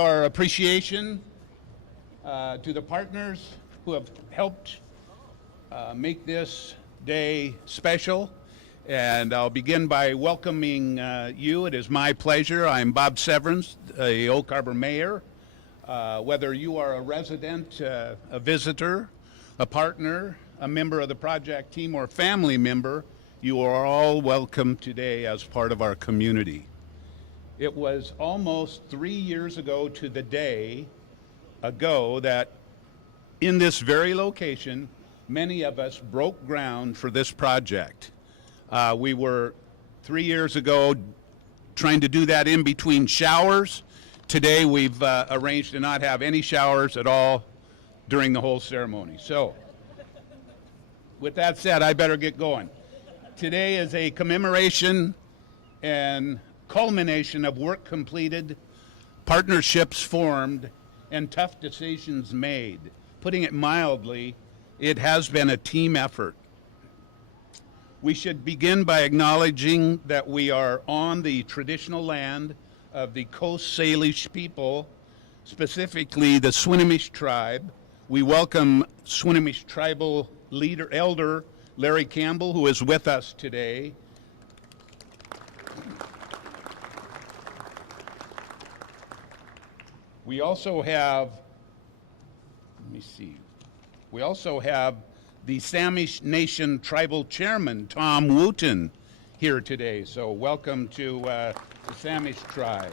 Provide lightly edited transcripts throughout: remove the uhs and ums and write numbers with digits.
Our appreciation to the partners who have helped make this day special. And I'll begin by welcoming you. It is my pleasure. I'm Bob Severance, the Oak Harbor Mayor. Whether you are a resident, a visitor, a partner, a member of the project team, or family member, you are all welcome today as part of our community. It was almost 3 years ago to the day ago that in this very location, many of us broke ground for this project. We were 3 years ago trying to do that in between showers. Today we've arranged to not have any showers at all during the whole ceremony. So with that said, I better get going. Today is a commemoration and culmination of work completed, partnerships formed, and tough decisions made. Putting it mildly, it has been a team effort. We should begin by acknowledging that we are on the traditional land of the Coast Salish people, specifically the Swinomish tribe. We welcome Swinomish tribal elder Larry Campbell, who is with us today. We also have, the Samish Nation Tribal Chairman, Tom Wooten, here today. So welcome to the Samish tribe.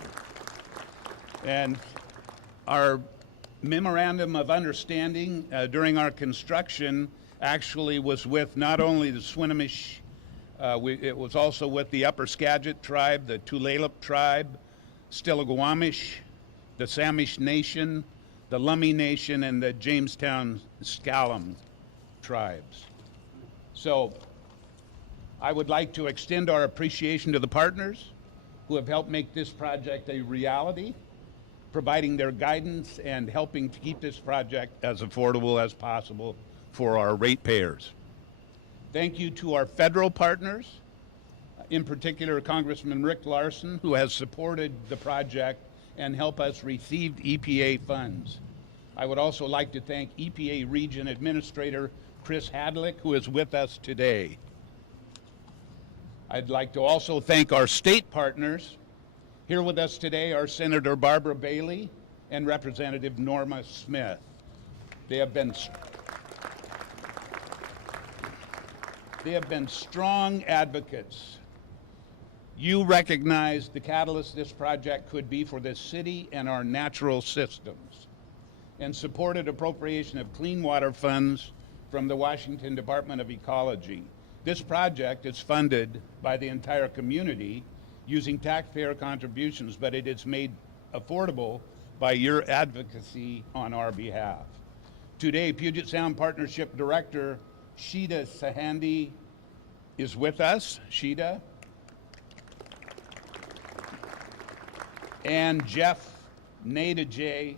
And our memorandum of understanding during our construction actually was with not only the Swinomish, it was also with the Upper Skagit tribe, the Tulalip tribe, Stillaguamish, the Samish Nation, the Lummi Nation, and the Jamestown Skaalum tribes. So I would like to extend our appreciation to the partners who have helped make this project a reality, providing their guidance and helping to keep this project as affordable as possible for our ratepayers. Thank you to our federal partners, in particular Congressman Rick Larsen, who has supported the project and help us receive EPA funds. I would also like to thank EPA Region Administrator Chris Hadlick, who is with us today. I'd like to also thank our state partners. Here with us today are Senator Barbara Bailey and Representative Norma Smith. They have been strong advocates. You recognize the catalyst this project could be for this city and our natural systems, and supported appropriation of clean water funds from the Washington Department of Ecology. This project is funded by the entire community using taxpayer contributions, but it is made affordable by your advocacy on our behalf. Today, Puget Sound Partnership Director Sheeta Sahandi is with us. Sheeta. And Jeff Najdli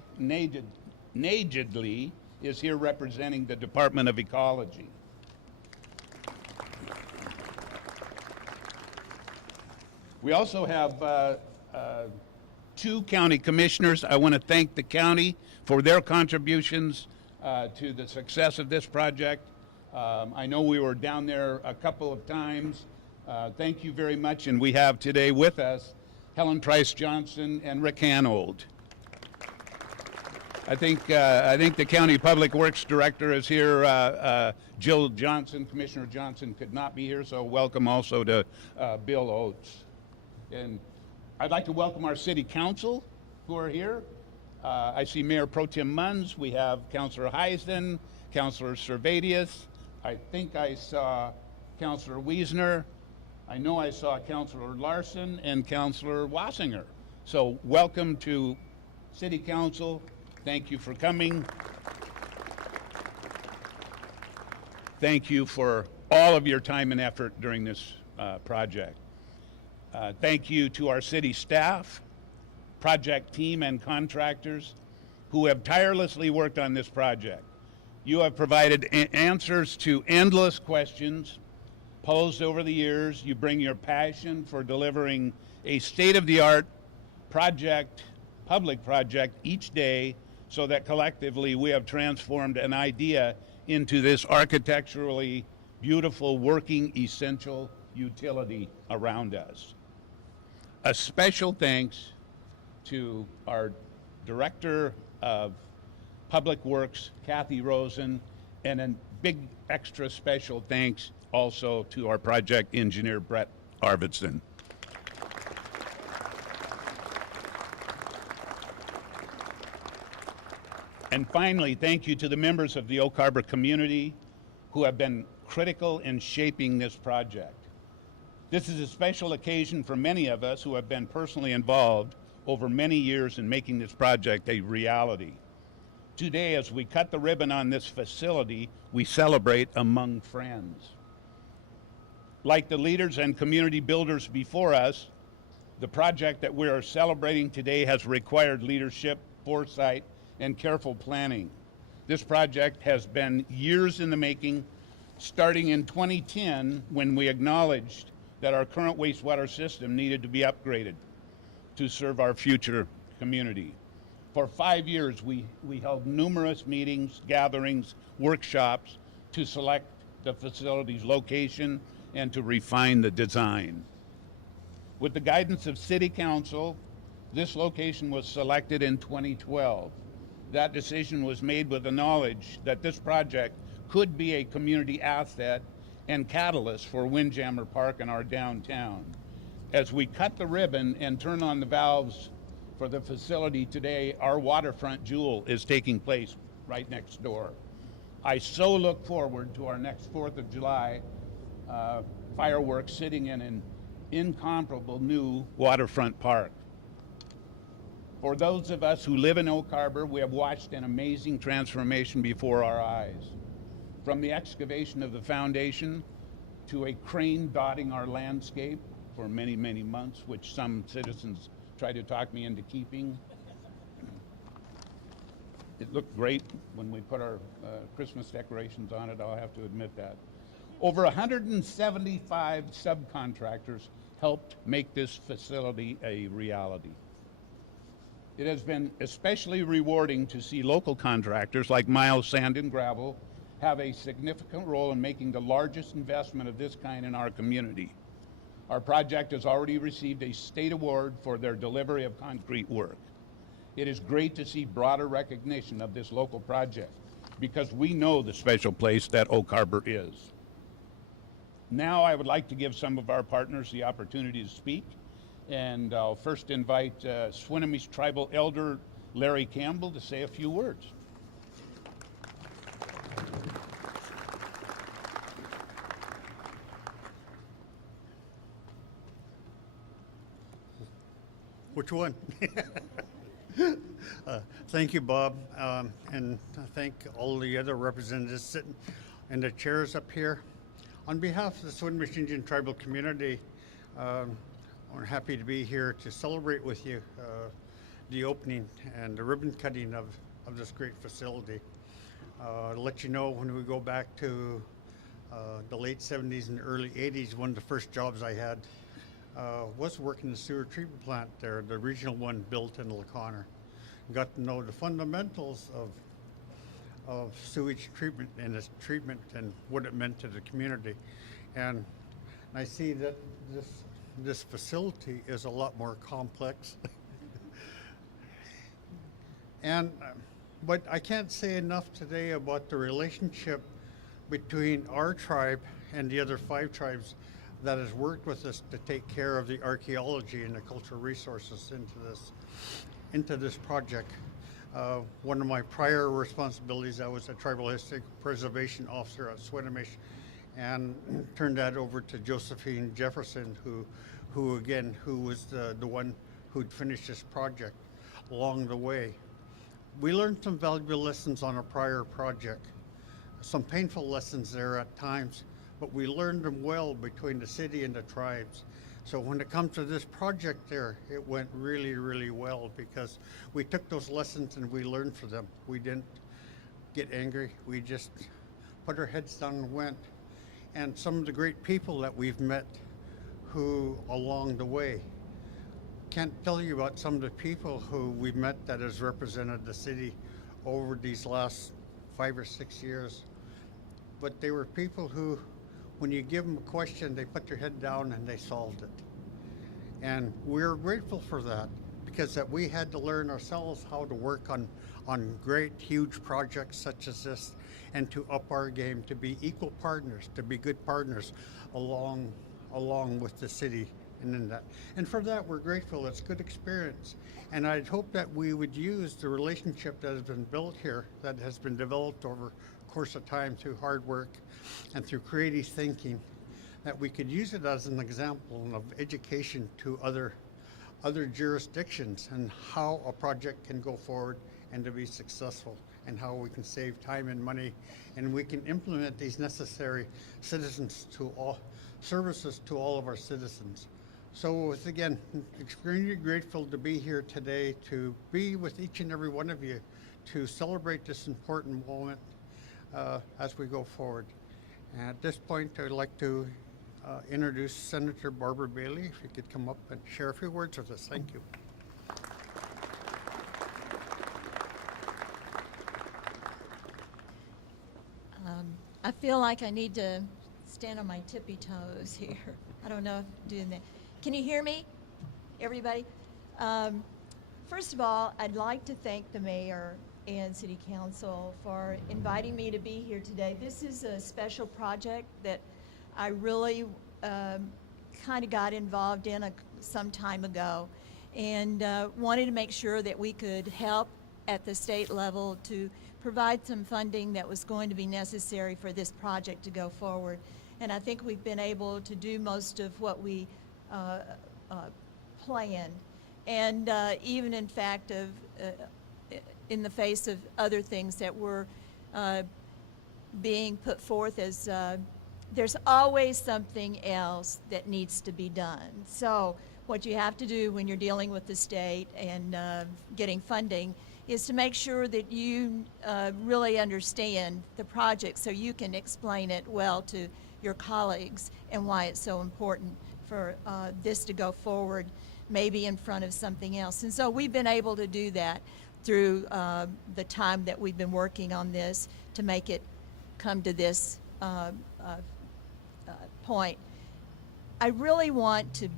is here representing the Department of Ecology. We also have two county commissioners. I want to thank the county for their contributions to the success of this project. I know we were down there a couple of times. Thank you very much. And we have today with us Helen Price Johnson and Rick Hanold. I think the County Public Works Director is here. Jill Johnson, Commissioner Johnson could not be here, so welcome also to Bill Oates. And I'd like to welcome our City Council who are here. I see Mayor Pro Tem Munns. We have Councilor Heisen, Councilor Servadius. I think I saw Councilor Wiesner. I know I saw Councilor Larson and Councilor Wassinger. So welcome to City Council. Thank you for coming. Thank you for all of your time and effort during this project. Thank you to our city staff, project team, and contractors who have tirelessly worked on this project. You have provided answers to endless questions posed over the years. You bring your passion for delivering a state-of-the-art project public project each day so that collectively we have transformed an idea into this architecturally beautiful, working, essential utility around us. A special thanks to our Director of Public Works, Kathy Rosen, and a big extra special thanks also to our project engineer, Brett Arvidsson. And finally, thank you to the members of the Oak Harbor community who have been critical in shaping this project. This is a special occasion for many of us who have been personally involved over many years in making this project a reality. Today, as we cut the ribbon on this facility, we celebrate among friends. Like the leaders and community builders before us, the project that we are celebrating today has required leadership, foresight, and careful planning. This project has been years in the making, starting in 2010 when we acknowledged that our current wastewater system needed to be upgraded to serve our future community. For 5 years, we held numerous meetings, gatherings, workshops to select the facility's location and to refine the design. With the guidance of City Council, this location was selected in 2012. That decision was made with the knowledge that this project could be a community asset and catalyst for Windjammer Park and our downtown. As we cut the ribbon and turn on the valves for the facility today, our waterfront jewel is taking place right next door. I so look forward to our next 4th of July fireworks sitting in an incomparable new waterfront park. For those of us who live in Oak Harbor, we have watched an amazing transformation before our eyes. From the excavation of the foundation to a crane dotting our landscape for many, many months, which some citizens tried to talk me into keeping. It looked great when we put our Christmas decorations on it, I'll have to admit that. Over 175 subcontractors helped make this facility a reality. It has been especially rewarding to see local contractors like Miles Sand and Gravel have a significant role in making the largest investment of this kind in our community. Our project has already received a state award for their delivery of concrete work. It is great to see broader recognition of this local project because we know the special place that Oak Harbor is. Now I would like to give some of our partners the opportunity to speak. And I'll first invite Swinomish Tribal Elder Larry Campbell to say a few words. Which one? Thank you, Bob, and thank all the other representatives sitting in the chairs up here. On behalf of the Swinomish Indian Tribal Community, we're happy to be here to celebrate with you the opening and the ribbon cutting of this great facility. To let you know, when we go back to the late 70s and early 80s, one of the first jobs I had was working the sewer treatment plant there, the regional one built in LaConner. Got to know the fundamentals of sewage treatment and its treatment and what it meant to the community. And I see that this facility is a lot more complex. And but I can't say enough today about the relationship between our tribe and the other 5 tribes that has worked with us to take care of the archaeology and the cultural resources into this project. One of my prior responsibilities, I was a tribal history preservation officer at Swinomish, and turned that over to Josephine Jefferson, who was the one who'd finished this project along the way. We learned some valuable lessons on a prior project, some painful lessons there at times, but we learned them well between the city and the tribes. So when it comes to this project there, it went really, really well because we took those lessons and we learned from them. We didn't get angry, we just put our heads down and went. And some of the great people that we've met who along the way can't tell you about some of the people who we've met that has represented the city over these last 5 or 6 years. But they were people who, when you give them a question, they put their head down and they solved it. And we're grateful for that, because that we had to learn ourselves how to work on great, huge projects such as this, and to up our game, to be equal partners, to be good partners along with the city. And in that, and for that, we're grateful. It's good experience. And I'd hope that we would use the relationship that has been built here, that has been developed over the course of time through hard work and through creative thinking, that we could use it as an example of education to other jurisdictions, and how a project can go forward and to be successful, and how we can save time and money, and we can implement these necessary services to all of our citizens. So again, extremely grateful to be here today, to be with each and every one of you, to celebrate this important moment as we go forward. And at this point, I'd like to introduce Senator Barbara Bailey. If you could come up and share a few words with us. Thank you. I feel like I need to stand on my tippy toes here. I don't know if doing that. Can you hear me, everybody? First of all, I'd like to thank the mayor and city council for inviting me to be here today. This is a special project that I really kind of got involved in some time ago, and wanted to make sure that we could help at the state level to provide some funding that was going to be necessary for this project to go forward. And I think we've been able to do most of what we planned. And even in fact in the face of other things that were being put forth as there's always something else that needs to be done. So what you have to do when you're dealing with the state and getting funding is to make sure that you really understand the project so you can explain it well to your colleagues and why it's so important for this to go forward, maybe in front of something else. And so we've been able to do that through the time that we've been working on this to make it come to this point. I really want to,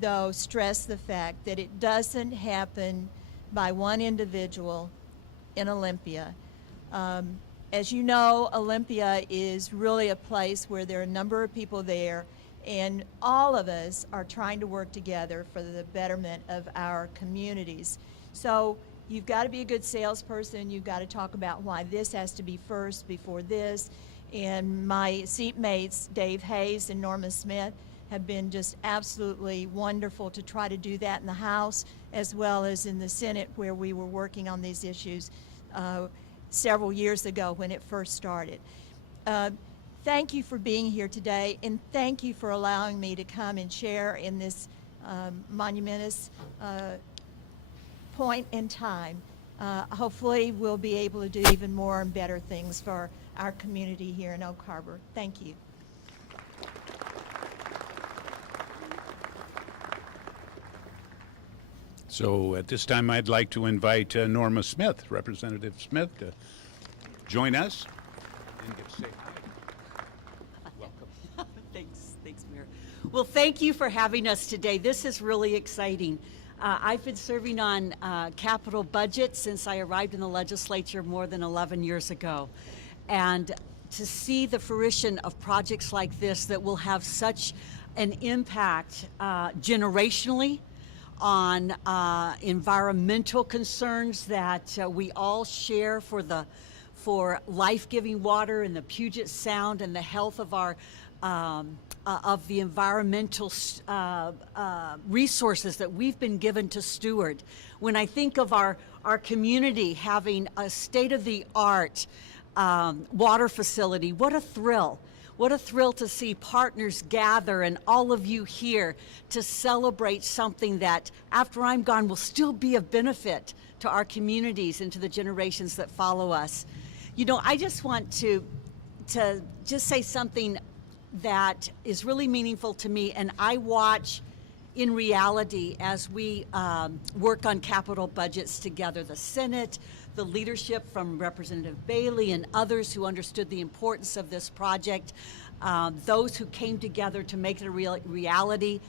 though, stress the fact that it doesn't happen by one individual in Olympia. As you know, Olympia is really a place where there are a number of people there, and all of us are trying to work together for the betterment of our communities. So you've got to be a good salesperson. You've got to talk about why this has to be first before this. And my seatmates, Dave Hayes and Norma Smith, have been just absolutely wonderful to try to do that in the House as well as in the Senate, where we were working on these issues several years ago when it first started. Thank you for being here today, and thank you for allowing me to come and share in this monumentous point in time. Hopefully we'll be able to do even more and better things for our community here in Oak Harbor. Thank you. So at this time, I'd like to invite Norma Smith, Representative Smith, to join us and get to say hi. Welcome. Thanks, Mayor. Well, thank you for having us today. This is really exciting. I've been serving on capital budget since I arrived in the legislature more than 11 years ago. And to see the fruition of projects like this that will have such an impact generationally on environmental concerns that we all share for life-giving water and the Puget Sound and the health of our of the environmental resources that we've been given to steward. When I think of our community having a state-of-the-art water facility, what a thrill. What a thrill to see partners gather and all of you here to celebrate something that, after I'm gone, will still be of benefit to our communities and to the generations that follow us. You know, I just want to just say something that is really meaningful to me, and I watch in reality as we work on capital budgets together. The Senate, the leadership from Representative Bailey and others who understood the importance of this project, those who came together to make it a reality,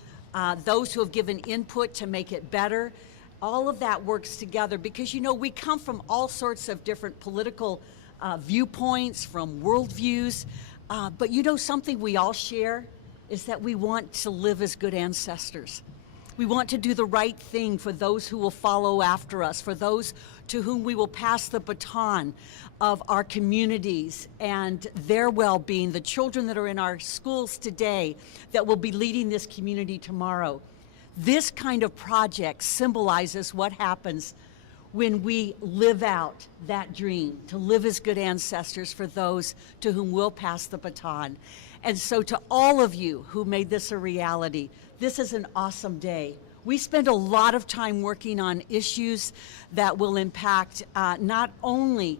those who have given input to make it better. All of that works together because, you know, we come from all sorts of different political viewpoints, from worldviews, but you know something we all share is that we want to live as good ancestors. We want to do the right thing for those who will follow after us, for those to whom we will pass the baton of our communities and their well-being, the children that are in our schools today that will be leading this community tomorrow. This kind of project symbolizes what happens when we live out that dream, to live as good ancestors for those to whom we'll pass the baton. And so to all of you who made this a reality, this is an awesome day. We spend a lot of time working on issues that will impact not only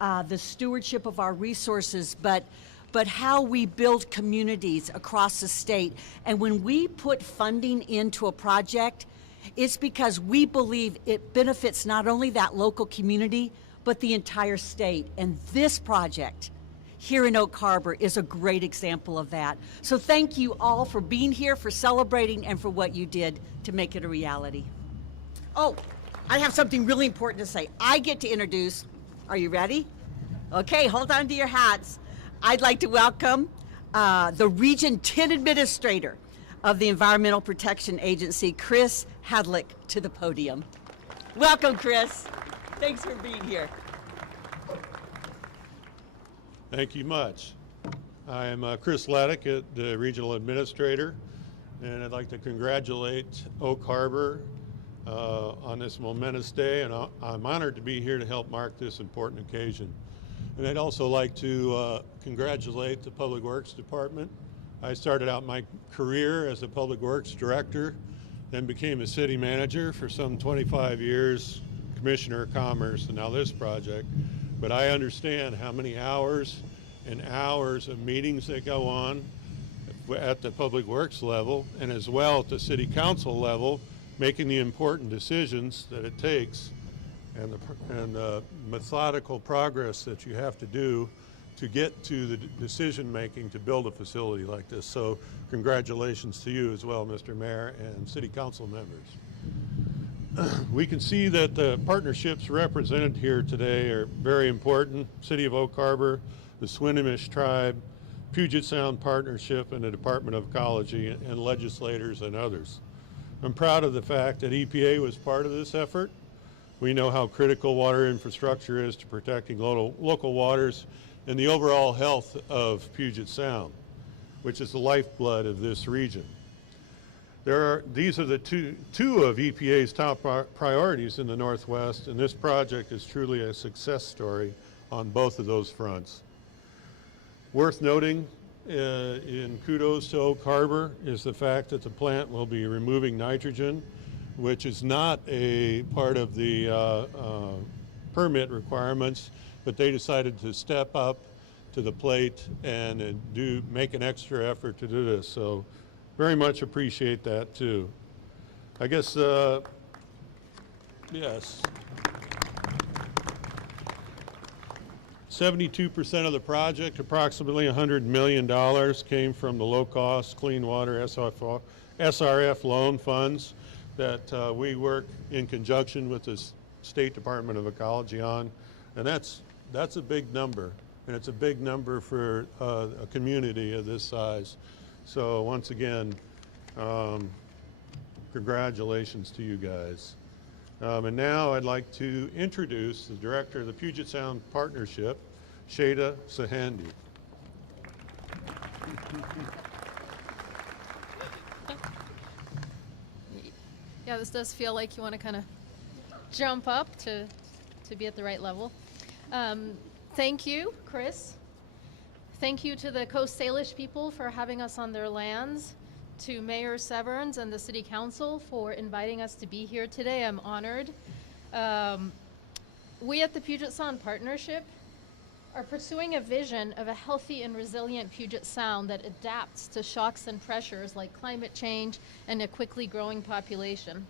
the stewardship of our resources, but how we build communities across the state. And when we put funding into a project, it's because we believe it benefits not only that local community, but the entire state. And this project here in Oak Harbor is a great example of that. So thank you all for being here, for celebrating, and for what you did to make it a reality. Oh, I have something really important to say. I get to introduce, are you ready? Okay, hold on to your hats. I'd like to welcome the Region 10 Administrator of the Environmental Protection Agency, Chris Hadlick, to the podium. Welcome, Chris. Thanks for being here. Thank you much. I am Chris Laddick, the Regional Administrator, and I'd like to congratulate Oak Harbor on this momentous day, and I'm honored to be here to help mark this important occasion. And I'd also like to congratulate the Public Works Department. I started out my career as a Public Works Director, then became a city manager for some 25 years, Commissioner of Commerce, and now this project. But I understand how many hours and hours of meetings that go on at the Public Works level and as well at the City Council level, making the important decisions that it takes and the methodical progress that you have to do to get to the decision making to build a facility like this. So congratulations to you as well, Mr. Mayor and City Council members. We can see that the partnerships represented here today are very important. City of Oak Harbor, the Swinomish Tribe, Puget Sound Partnership, and the Department of Ecology, and legislators and others. I'm proud of the fact that EPA was part of this effort. We know how critical water infrastructure is to protecting local waters and the overall health of Puget Sound, which is the lifeblood of this region. These are the two of EPA's top priorities in the Northwest, and this project is truly a success story on both of those fronts. Worth noting in kudos to Oak Harbor is the fact that the plant will be removing nitrogen, which is not a part of the permit requirements, but they decided to step up to the plate and make an extra effort to do this. So very much appreciate that too. I guess, yes. 72% of the project, approximately $100 million, came from the low-cost clean water SRF loan funds that we work in conjunction with the State Department of Ecology on, and that's a big number, and it's a big number for a community of this size. So once again, congratulations to you guys. And now I'd like to introduce the Director of the Puget Sound Partnership, Shada Sahandi. Yeah, this does feel like you want to kind of jump up to be at the right level. Thank you, Chris. Thank you to the Coast Salish people for having us on their lands, to Mayor Severns and the City Council for inviting us to be here today. I'm honored. We at the Puget Sound Partnership are pursuing a vision of a healthy and resilient Puget Sound that adapts to shocks and pressures like climate change and a quickly growing population.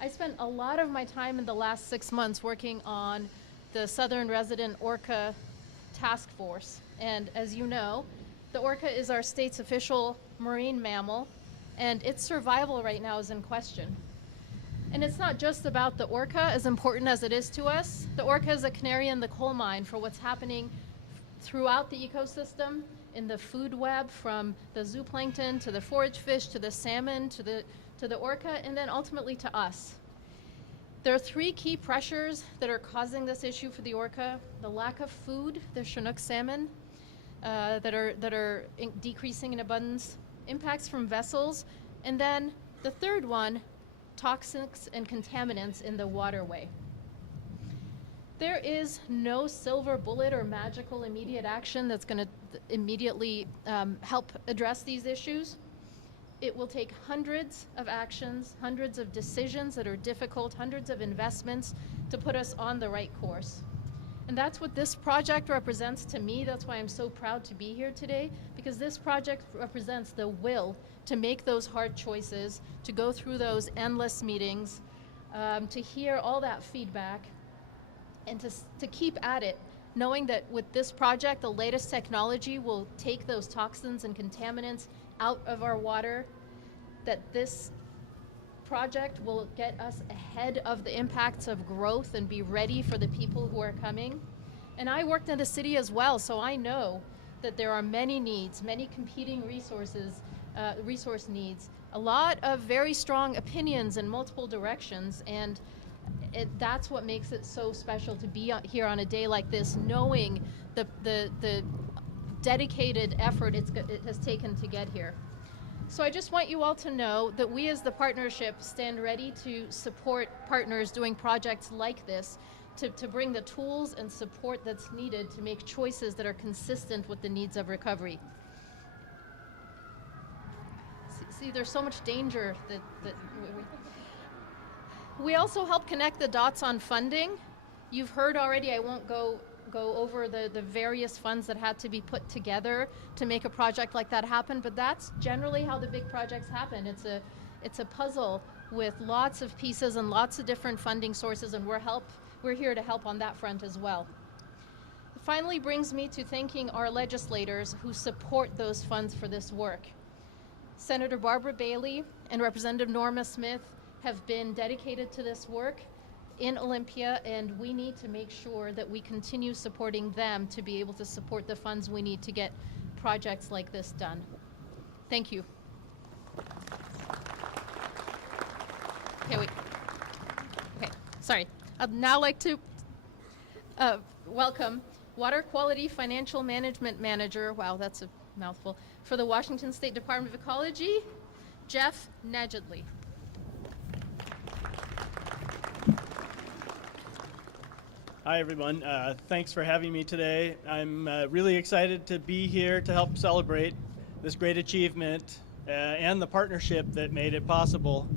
I spent a lot of my time in the last 6 months working on the Southern Resident Orca Task Force. And as you know, the orca is our state's official marine mammal, and its survival right now is in question. And it's not just about the orca, as important as it is to us. The orca is a canary in the coal mine for what's happening throughout the ecosystem, in the food web, from the zooplankton to the forage fish to the salmon to the orca, and then ultimately to us. There are 3 key pressures that are causing this issue for the orca: the lack of food, the Chinook salmon, that are decreasing in abundance, impacts from vessels, and then the third one, toxins and contaminants in the waterway. There is no silver bullet or magical immediate action that's going to immediately help address these issues. It will take hundreds of actions, hundreds of decisions that are difficult, hundreds of investments to put us on the right course. And that's what this project represents to me. That's why I'm so proud to be here today, because this project represents the will to make those hard choices, to go through those endless meetings, to hear all that feedback, and to keep at it, knowing that with this project, the latest technology will take those toxins and contaminants out of our water, that this project will get us ahead of the impacts of growth and be ready for the people who are coming. And I worked in the city as well, so I know that there are many needs, many competing resource needs, a lot of very strong opinions in multiple directions, and that's what makes it so special to be here on a day like this, knowing the dedicated effort it has taken to get here. So I just want you all to know that we as the partnership stand ready to support partners doing projects like this, to bring the tools and support that's needed to make choices that are consistent with the needs of recovery. See, there's so much danger that we also help connect the dots on funding. You've heard already, I won't go over the various funds that had to be put together to make a project like that happen, but that's generally how the big projects happen. It's a puzzle with lots of pieces and lots of different funding sources, and we're here to help on that front as well. It finally brings me to thanking our legislators who support those funds for this work. Senator Barbara Bailey and Representative Norma Smith have been dedicated to this work in Olympia, and we need to make sure that we continue supporting them to be able to support the funds we need to get projects like this done. Thank you. Okay, sorry. I'd now like to welcome Water Quality Financial Management Manager, wow, that's a mouthful, for the Washington State Department of Ecology, Jeff Nadjedli. Hi, everyone. Thanks for having me today. I'm really excited to be here to help celebrate this great achievement and the partnership that made it possible.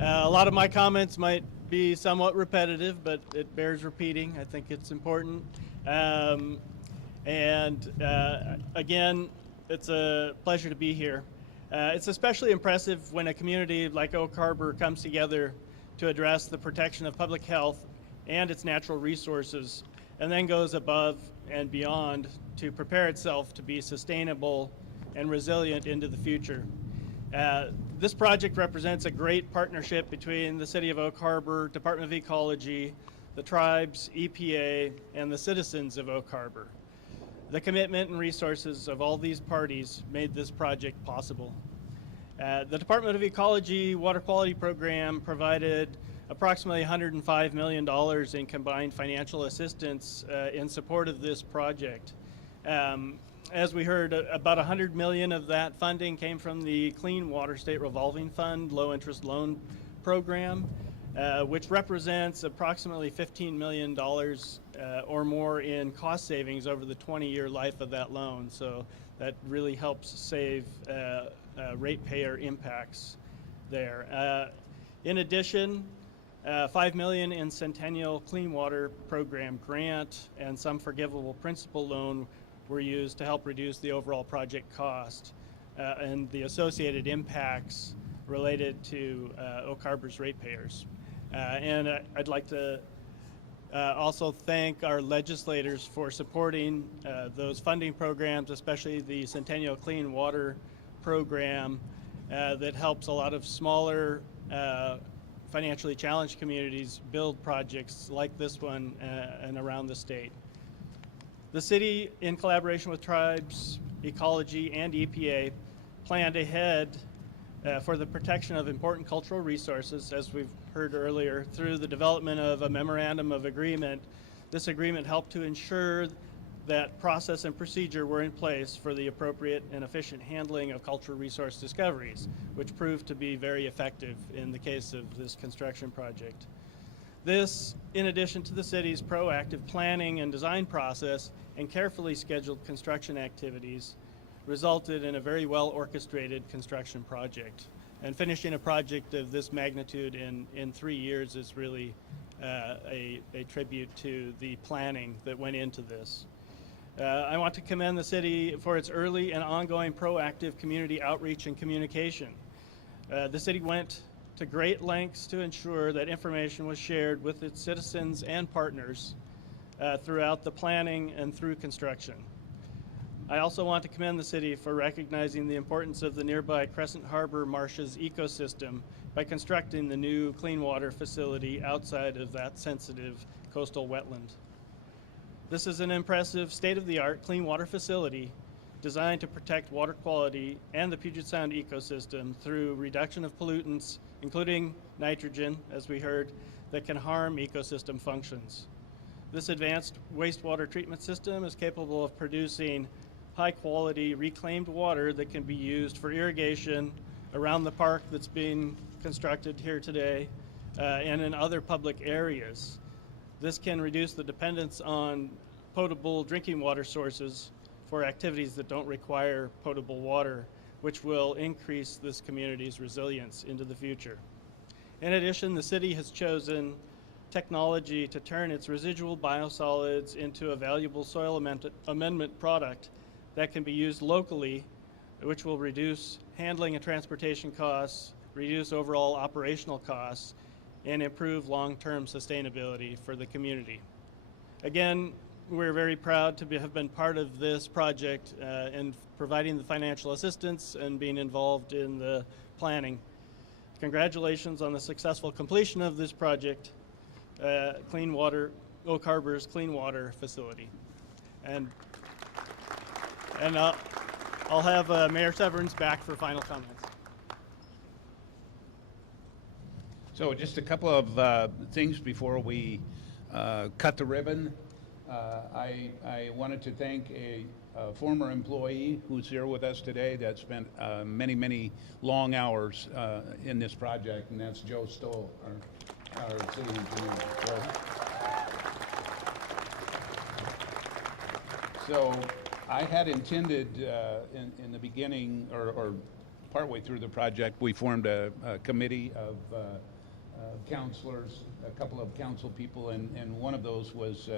A lot of my comments might be somewhat repetitive, but it bears repeating. I think it's important. Again, it's a pleasure to be here. It's especially impressive when a community like Oak Harbor comes together to address the protection of public health and its natural resources, and then goes above and beyond to prepare itself to be sustainable and resilient into the future. This project represents a great partnership between the City of Oak Harbor, Department of Ecology, the tribes, EPA, and the citizens of Oak Harbor. The commitment and resources of all these parties made this project possible. The Department of Ecology Water Quality Program provided approximately $105 million in combined financial assistance in support of this project. As we heard, about $100 million of that funding came from the Clean Water State Revolving Fund Low Interest Loan Program, which represents approximately $15 million or more in cost savings over the 20-year life of that loan. So that really helps save ratepayer impacts there. In addition, $5 million in Centennial Clean Water Program grant and some forgivable principal loan were used to help reduce the overall project cost and the associated impacts related to Oak Harbor's ratepayers. And I'd like to also thank our legislators for supporting those funding programs, especially the Centennial Clean Water Program that helps a lot of smaller financially challenged communities build projects like this one and around the state. The city, in collaboration with tribes, ecology, and EPA, planned ahead for the protection of important cultural resources, as we've heard earlier, through the development of a memorandum of agreement. This agreement helped to ensure that process and procedure were in place for the appropriate and efficient handling of cultural resource discoveries, which proved to be very effective in the case of this construction project. This, in addition to the city's proactive planning and design process and carefully scheduled construction activities, resulted in a very well orchestrated construction project. And finishing a project of this magnitude in 3 years is really a tribute to the planning that went into this. I want to commend the city for its early and ongoing proactive community outreach and communication. The city went to great lengths to ensure that information was shared with its citizens and partners throughout the planning and through construction. I also want to commend the city for recognizing the importance of the nearby Crescent Harbor Marshes ecosystem by constructing the new clean water facility outside of that sensitive coastal wetland. This is an impressive state-of-the-art clean water facility designed to protect water quality and the Puget Sound ecosystem through reduction of pollutants, including nitrogen, as we heard, that can harm ecosystem functions. This advanced wastewater treatment system is capable of producing high-quality reclaimed water that can be used for irrigation around the park that's being constructed here today and in other public areas. This can reduce the dependence on potable drinking water sources for activities that don't require potable water, which will increase this community's resilience into the future. In addition, the city has chosen technology to turn its residual biosolids into a valuable soil amendment product that can be used locally, which will reduce handling and transportation costs, reduce overall operational costs, and improve long-term sustainability for the community. Again, we're very proud to have been part of this project and providing the financial assistance and being involved in the planning. Congratulations on the successful completion of this project, Oak Harbor's Clean Water Facility. And I'll have Mayor Severance back for final comments. So just a couple of things before we cut the ribbon. I wanted to thank a former employee who's here with us today that spent many, many long hours in this project, and that's Joe Stoll, our city engineer. So I had intended in the beginning or partway through the project, we formed a committee of counselors, a couple of council people, and one of those was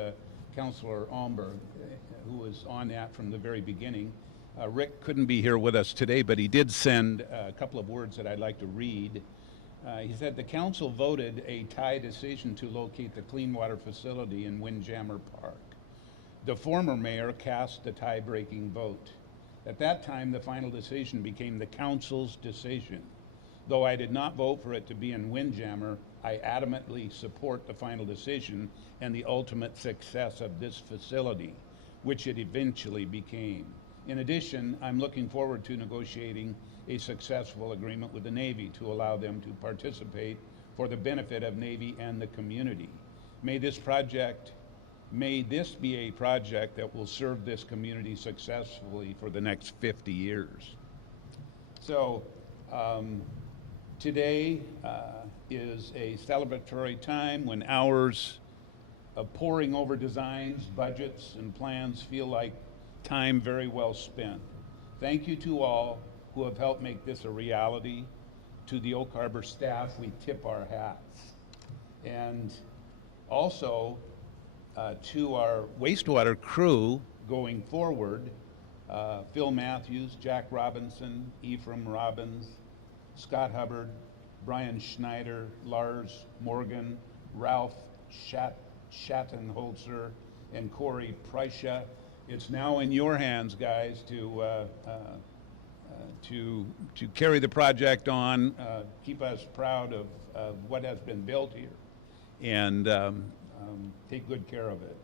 Councilor Almberg, who was on that from the very beginning. Rick couldn't be here with us today, but he did send a couple of words that I'd like to read. He said, the council voted a tie decision to locate the clean water facility in Windjammer Park. The former mayor cast the tie-breaking vote. At that time, the final decision became the council's decision. Though I did not vote for it to be in Windjammer, I adamantly support the final decision and the ultimate success of this facility, which it eventually became. In addition, I'm looking forward to negotiating a successful agreement with the Navy to allow them to participate for the benefit of Navy and the community. May this be a project that will serve this community successfully for the next 50 years. So, today is a celebratory time when hours of poring over designs, budgets, and plans feel like time very well spent. Thank you to all who have helped make this a reality. To the Oak Harbor staff, we tip our hats. And also to our wastewater crew going forward, Phil Matthews, Jack Robinson, Ephraim Robbins, Scott Hubbard, Brian Schneider, Lars Morgan, Ralph Schattenholzer, and Corey Preisha. It's now in your hands, guys, to carry the project on, keep us proud of what has been built here, and take good care of it.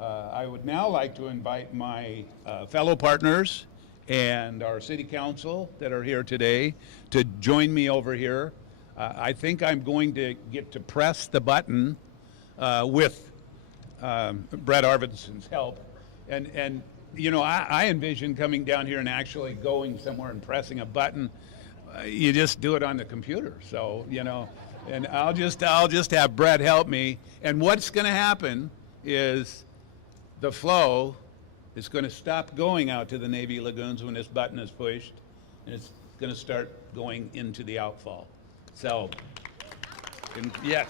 I would now like to invite my fellow partners and our city council that are here today to join me over here. I think I'm going to get to press the button with Brett Arvidsson's help. And you know, I envision coming down here and actually going somewhere and pressing a button. You just do it on the computer. So, you know, and I'll just have Brett help me. And what's going to happen is the flow is going to stop going out to the Navy lagoons when this button is pushed, and it's going to start going into the outfall. So, and yes.